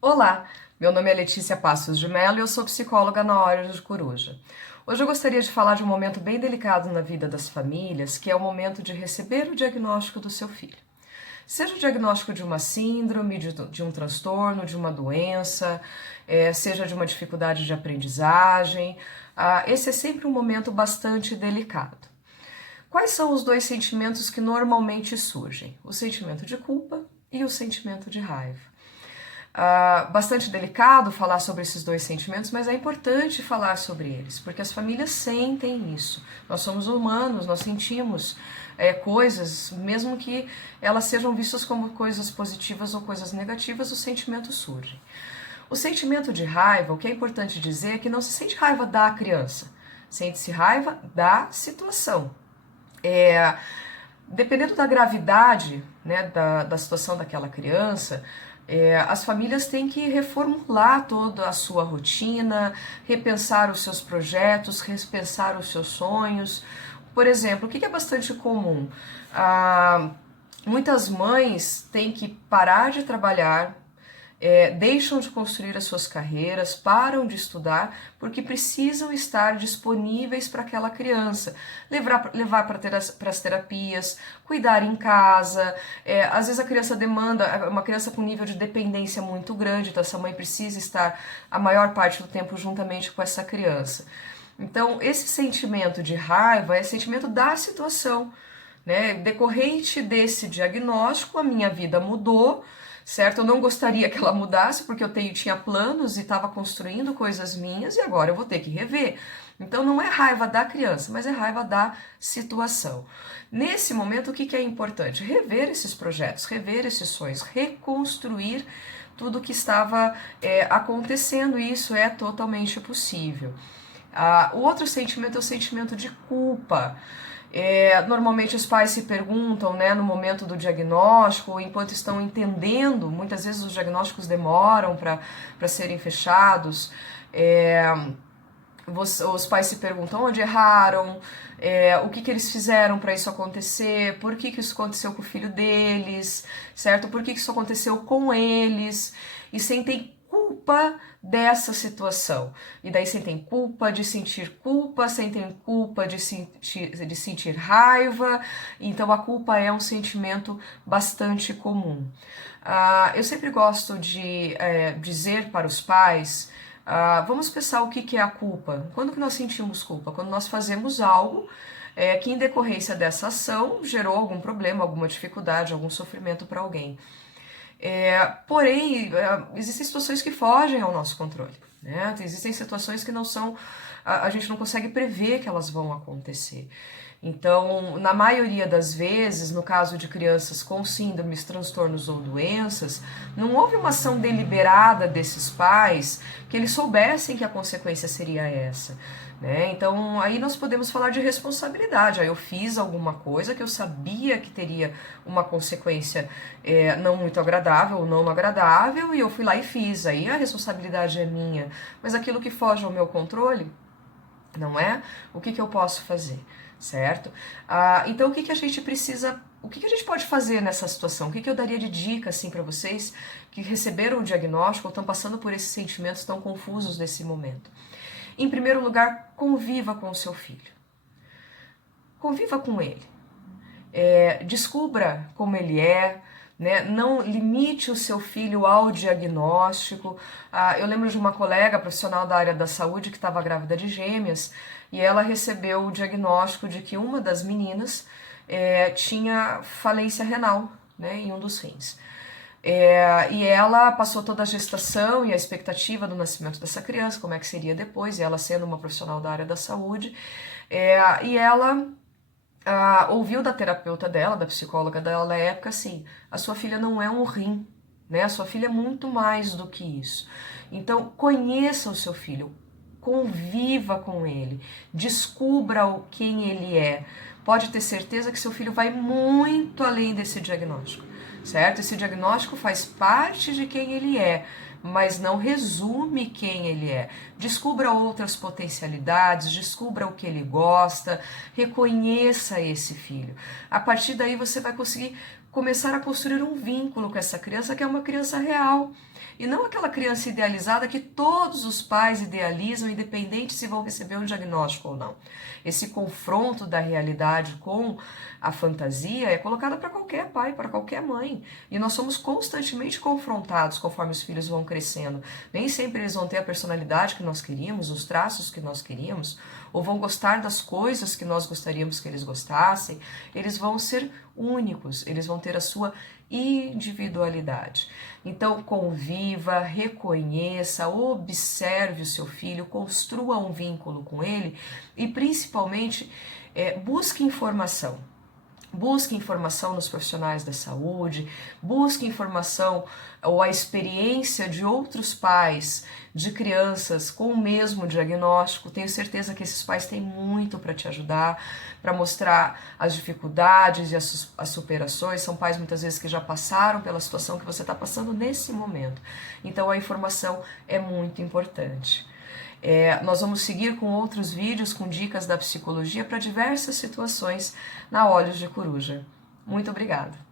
Olá, meu nome é Letícia Passos de Mello e eu sou psicóloga na Hora de Coruja. Hoje eu gostaria de falar de um momento bem delicado na vida das famílias, que é o momento de receber o diagnóstico do seu filho. Seja o diagnóstico de uma síndrome, de um transtorno, de uma doença, seja de uma dificuldade de aprendizagem, esse é sempre um momento bastante delicado. Quais são os dois sentimentos que normalmente surgem? O sentimento de culpa e o sentimento de raiva. Bastante delicado falar sobre esses dois sentimentos, mas é importante falar sobre eles, porque as famílias sentem isso. Nós somos humanos, nós sentimos coisas, mesmo que elas sejam vistas como coisas positivas ou coisas negativas, os sentimentos surgem. O sentimento de raiva, o que é importante dizer é que não se sente raiva da criança, sente-se raiva da situação. Dependendo da gravidade, né, da situação daquela criança, as famílias têm que reformular toda a sua rotina, repensar os seus projetos, repensar os seus sonhos. Por exemplo, o que é bastante comum? Muitas mães têm que parar de trabalhar, deixam de construir as suas carreiras, param de estudar, porque precisam estar disponíveis para aquela criança, levar para as terapias, cuidar em casa. Às vezes a criança demanda, uma criança com nível de dependência muito grande, então essa mãe precisa estar a maior parte do tempo juntamente com essa criança. Então, esse sentimento de raiva é sentimento da situação, né? Decorrente desse diagnóstico, a minha vida mudou, certo? Eu não gostaria que ela mudasse, porque tinha planos e estava construindo coisas minhas e agora eu vou ter que rever. Então não é raiva da criança, mas é raiva da situação. Nesse momento, o que é importante? Rever esses projetos, rever esses sonhos, reconstruir tudo o que estava acontecendo, e isso é totalmente possível. O outro sentimento é o sentimento de culpa. Normalmente os pais se perguntam, né, no momento do diagnóstico, ou enquanto estão entendendo, muitas vezes os diagnósticos demoram para serem fechados. Os pais se perguntam onde erraram, o que eles fizeram para isso acontecer, por que isso aconteceu com o filho deles, certo? Por que isso aconteceu com eles, e sentem culpa dessa situação. E daí sentem culpa, sentem culpa de sentir raiva, então a culpa é um sentimento bastante comum. Eu sempre gosto de dizer para os pais, vamos pensar o que é a culpa. Quando que nós sentimos culpa? Quando nós fazemos algo que em decorrência dessa ação gerou algum problema, alguma dificuldade, algum sofrimento para alguém. Porém, existem situações que fogem ao nosso controle, né? Existem situações que não são, a gente não consegue prever que elas vão acontecer. Então, na maioria das vezes, no caso de crianças com síndromes, transtornos ou doenças, não houve uma ação deliberada desses pais que eles soubessem que a consequência seria essa, né? Então, aí nós podemos falar de responsabilidade. Aí eu fiz alguma coisa que eu sabia que teria uma consequência não muito agradável ou não agradável, e eu fui lá e fiz. Aí a responsabilidade é minha. Mas aquilo que foge ao meu controle, não é? O que eu posso fazer, certo? Então, o que a gente precisa, o que a gente pode fazer nessa situação? O que eu daria de dica, assim, para vocês que receberam o diagnóstico ou estão passando por esses sentimentos tão confusos nesse momento? Em primeiro lugar, conviva com o seu filho. Conviva com ele. Descubra como ele é, né? Não limite o seu filho ao diagnóstico. Eu lembro de uma colega profissional da área da saúde que estava grávida de gêmeas e ela recebeu o diagnóstico de que uma das meninas tinha falência renal, né, em um dos rins. E ela passou toda a gestação e a expectativa do nascimento dessa criança, como é que seria depois, e ela sendo uma profissional da área da saúde, e ela ouviu da terapeuta dela, da psicóloga dela da época, assim, a sua filha não é um rim, né? A sua filha é muito mais do que isso. Então, conheça o seu filho, conviva com ele, descubra quem ele é. Pode ter certeza que seu filho vai muito além desse diagnóstico, certo? Esse diagnóstico faz parte de quem ele é, mas não resume quem ele é. Descubra outras potencialidades, descubra o que ele gosta, reconheça esse filho. A partir daí você vai conseguir começar a construir um vínculo com essa criança, que é uma criança real. e não aquela criança idealizada que todos os pais idealizam, independente se vão receber um diagnóstico ou não. Esse confronto da realidade com a fantasia é colocada para qualquer pai, para qualquer mãe, e nós somos constantemente confrontados conforme os filhos vão crescendo. Nem sempre eles vão ter a personalidade que nós queríamos, os traços que nós queríamos, ou vão gostar das coisas que nós gostaríamos que eles gostassem. Eles vão ser únicos, eles vão ter a sua individualidade. Então, conviva, reconheça, observe o seu filho, construa um vínculo com ele e, principalmente, busque informação. Busque informação nos profissionais da saúde, busque informação ou a experiência de outros pais de crianças com o mesmo diagnóstico. Tenho certeza que esses pais têm muito para te ajudar, para mostrar as dificuldades e as superações. São pais muitas vezes que já passaram pela situação que você está passando nesse momento. Então a informação é muito importante. Nós vamos seguir com outros vídeos com dicas da psicologia para diversas situações na Olhos de Coruja. Muito obrigada!